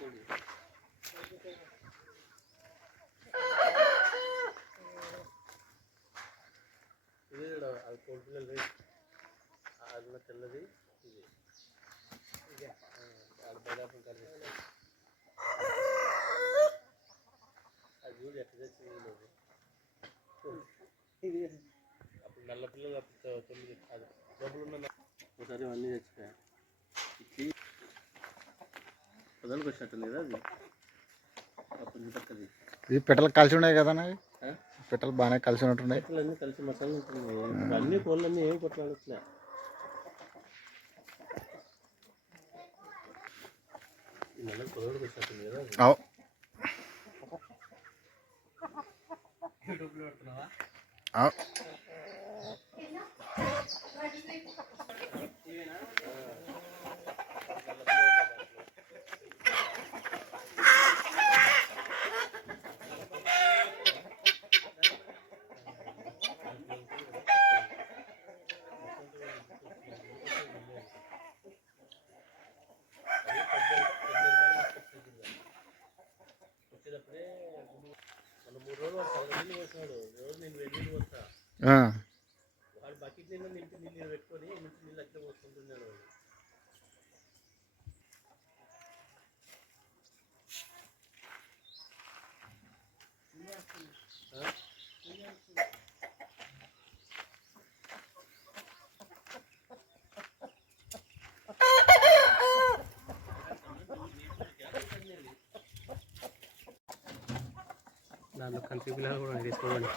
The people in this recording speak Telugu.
అది కోడి పిల్లలు అది తెల్లది ఇది బయలాపం కలిసి అది చూడు ఎట్లా తెచ్చింది ఇది అప్పుడు నల్ల పిల్లలు అప్పుడు 9 అది డబ్బులు ఉన్న ఒకసారి అన్నీ తెచ్చిపోయా పొదలకు వచ్చినట్టుంది కదా అది అప్పుడు పక్కది ఇది పెట్టలు కలిసి ఉన్నాయి కదా పెట్టలు బాగానే కలిసి ఉంటున్నాయి అన్నీ కలిసి మసాలా ఉంటున్నాయి అన్ని కోళ్ళన్నీ ఏం కొట్లాడుతున్నా నెల పొదలకు వచ్చినట్టుంది కదా డబ్బులు పెడుతున్నావా వచ్చేటప్పుడే మన 3 రోజులు వాడు 10 నీళ్ళు పోసినాడు రోజు నేను 2 నీళ్ళు పోస్తా వాడు బకెట్ నిండా నింపి నీళ్ళు పెట్టుకొని నుంచి నీళ్ళు అట్లా పోసుకుంటున్నాడు వాడు దాంట్లో కంటి పిల్లలు కూడా తీసుకోవాలి